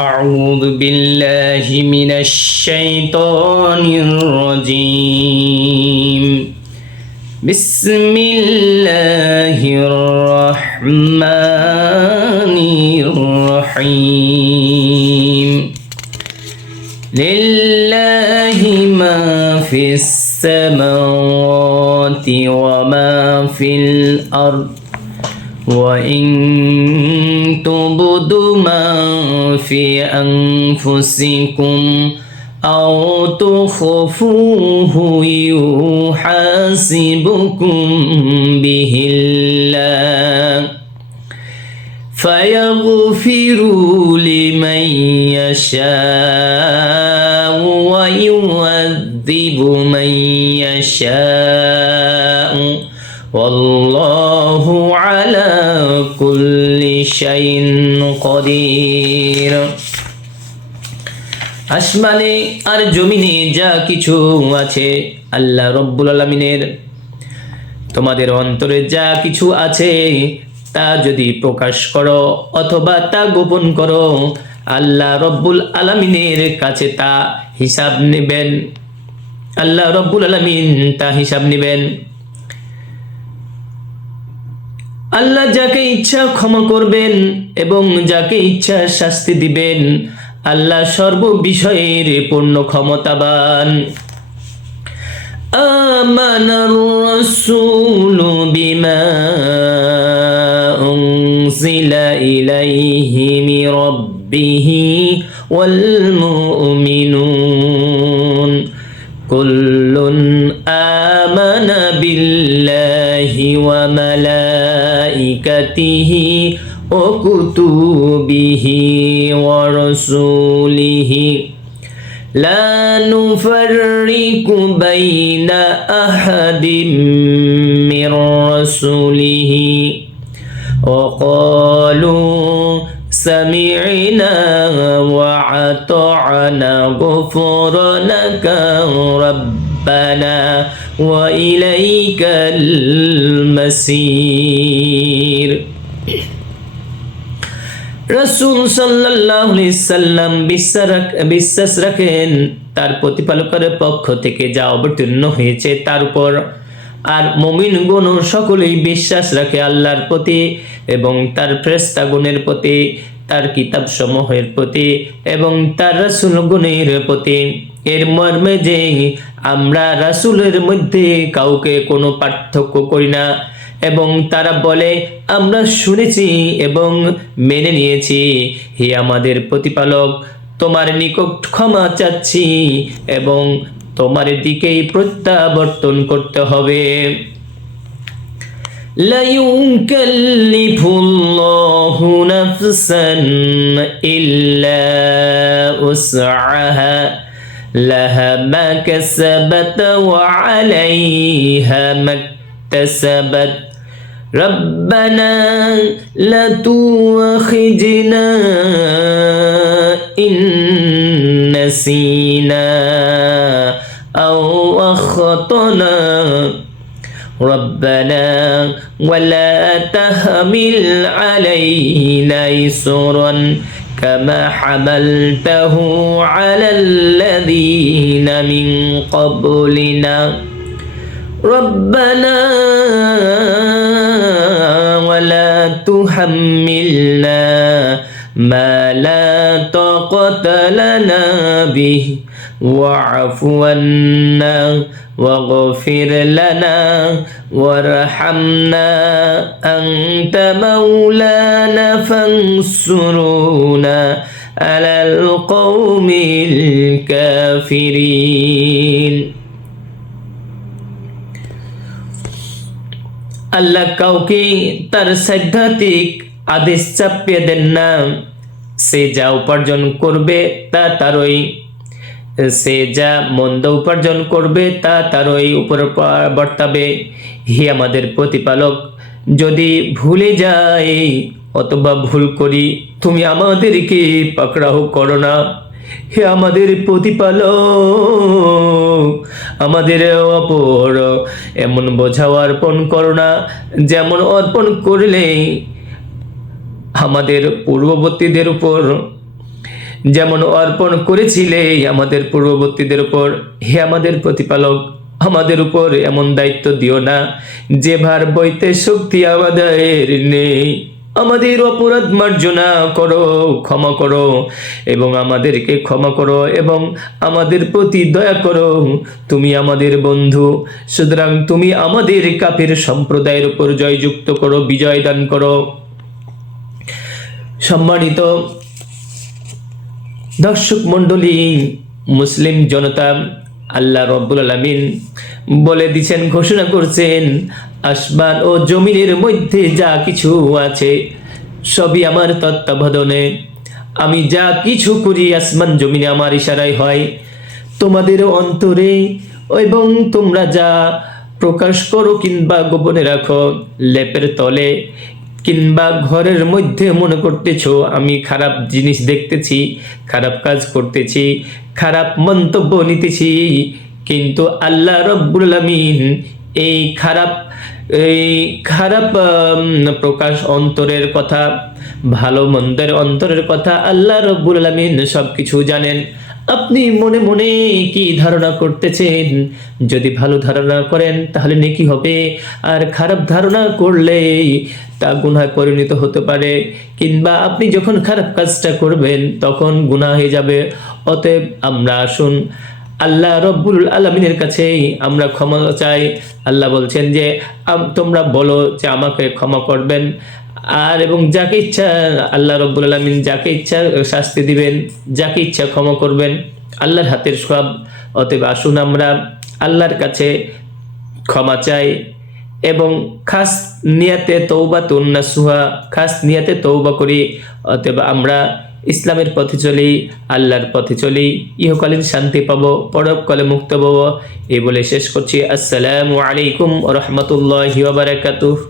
أعوذ بالله من الشيطان الرجيم بسم الله الرحمن الرحيم لله ما في السماوات وما في الأرض وإن تبدوا ما في أنفسكم أو تخفوه يحاسبكم به الله فيغفر لمن يشاء ويعذب من يشاء والله على كل شيء قدير। আসমানে আর জমিনে যা কিছু আছে আল্লাহ রব্বুল আলামিনের, তোমাদের অন্তরে যা কিছু আছে তা যদি প্রকাশ করো অথবা তা গোপন করো আল্লাহ রব্বুল আলামিনের কাছে তা হিসাব নেবেন। আল্লাহ রব্বুল আলামিন তা হিসাব নেবেন। আল্লাহ যাকে ইচ্ছা ক্ষমা করবেন এবং যাকে ইচ্ছা শাস্তি দিবেন। আল্লাহ সর্ব বিষয়ের পূর্ণ ক্ষমতাবান। আমানার রাসূলু বিমা উনজিলা ইলাইহি মির রাব্বিহি ওয়াল মুমিনুন কুল্লুন আমানা বিল্লাহি ওয়া মালাইকাতিহি ও কুতুবিহি ওয়া রাসূলিহি লা নুফাররিকু বাইনা আহাদিম মির রাসূলিহি ওয়া ক্বালু সামি'না ওয়া আতা'না গুফরানাকা রাব্বানা ওয়া ইলাইকাল মাসির। রাসূল সাল্লাল্লাহু আলাইহি সাল্লাম বিশ্বাস রাখেন তার প্রতিপালকের পক্ষ থেকে যা অবতীর্ণ হয়েছে তার উপর, আর মুমিনগণ সকলেই বিশ্বাস রাখে আল্লাহর প্রতি এবং তার ফেরেশতাগণের প্রতি, তার কিতাব সমূহের প্রতি এবং তার রাসূলগণের প্রতি। এর মর্মে যে আমরা রাসূলের মধ্যে কাউকে কোনো পার্থক্য করি না এবং তারা বলে আমরা শুনেছি এবং মেনে নিয়েছি। হে আমাদের প্রতিপালক, তোমার নিকট ক্ষমা চাচ্ছি এবং তোমার দিকেই প্রত্যাবর্তন করতে হবে। লা ইউকাল্লিফুল্লাহু নাফসান ইল্লা উসআহা লাহা মা কাসাবাত ওয়া আলাইহা মাকতাসাবাত ربنا لا تؤاخذنا إن نسينا أو أخطأنا ربنا ولا تحمل علينا إصرا كما حملته على الذين من قبلنا ربنا ولا تحملنا ما لا طاقة لنا به واعف عنا واغفر لنا وارحمنا أنت مولانا فانصرنا على القوم الكافرين। আল্লাহ কাউকে তার সৈদ্ধান্তিক আদেশ চাপিয়ে দেন না। সে যা উপার্জন করবে তা তারই, সে যা মন্দ উপার্জন করবে তা তারই উপর বর্তাবে। হে আমাদের প্রতিপালক, যদি ভুলে যাই অথবা ভুল করি তুমি আমাদেরকে পাকড়াও করো না। হে আমাদের প্রতিপালক, আমাদের অপর এমন বোঝা অর্পণ করো না যেমন অর্পণ করলে আমাদের পূর্ববর্তীদের উপর যেমন অর্পণ করেছিলে আমাদের পূর্ববর্তীদের উপর, হে আমাদের প্রতিপালক, আমাদের উপর এমন দায়িত্ব দিও না যে ভার বইতে শক্তি আমাদের নেই। আমাদের অপরাধ মার্জনা করো, ক্ষমা করো এবং আমাদেরকে ক্ষমা করো এবং আমাদের প্রতি দয়া করো। তুমি আমাদের বন্ধু, সুতরাং তুমি আমাদের কাফের সম্প্রদায়ের উপর জয়যুক্ত করো, বিজয় দান করো। সম্মানিত দর্শক মণ্ডলী, মুসলিম জনতা, আল্লাহ রব্বুল আলামিন বলে দিচ্ছেন, ঘোষণা করছেন, আসমান ও জমিনের মধ্যে যা কিছু আছে সবই আমার তত্ত্বাবধানে। আমি যা কিছু করি আসমান জমিনে আমার ইশারায় হয়। তোমাদের অন্তরে এবং তোমরা যা প্রকাশ করো কিংবা গোপনে রাখো, লেপের তলে কিংবা ঘরের মধ্যে মনে করতেছো আমি খারাপ জিনিস দেখতেছি, খারাপ কাজ করতেছি, খারাপ মন্তব্য নিতেছি, কিন্তু আল্লাহ রব্বুল আলামিন এই খারাপ প্রকাশ অন্তরের কথা, ভালো মন্দের অন্তরের কথা আল্লাহ রব্বুল আলামিন সবকিছু জানেন। আপনি মনে মনে কি ধারণা করতেছেন? যদি ভালো ধারণা করেন তাহলে নেকি হবে, আর খারাপ ধারণা করলে তা গুনাহে পরিণত হতে পারে, কিংবা আপনি যখন খারাপ কাজটা করবেন তখন গুনাহ হয়ে যাবে। অতএব আমরা আসুন আল্লাহ রব্বুল আলামিনের কাছে আমরা ক্ষমা চাই। আল্লাহ বলছেন যে তোমরা বলো যে আমাকে ক্ষমা করবেন, আর এবং যাকে ইচ্ছা আল্লাহ রব্বুল আলামিন যাকে ইচ্ছা শাস্তি দিবেন, যাকে ইচ্ছা ক্ষমা করবেন, আল্লাহর হাতের সব। অতএব আসুন আমরা আল্লাহর কাছে ক্ষমা চাই এবং খাস নিয়াতে তওবাতুন নাসুহা, খাস নিয়াতে তওবা করি। অতএব আমরা ইসলামের পথে চলি, আল্লাহর পথে চলি, ইহকালীন শান্তি পাবো, পরকালে মুক্ত পাবো। এই বলে শেষ করছি। আসসালামু আলাইকুম ওয়া রাহমাতুল্লাহি ওয়া বারাকাতুহু।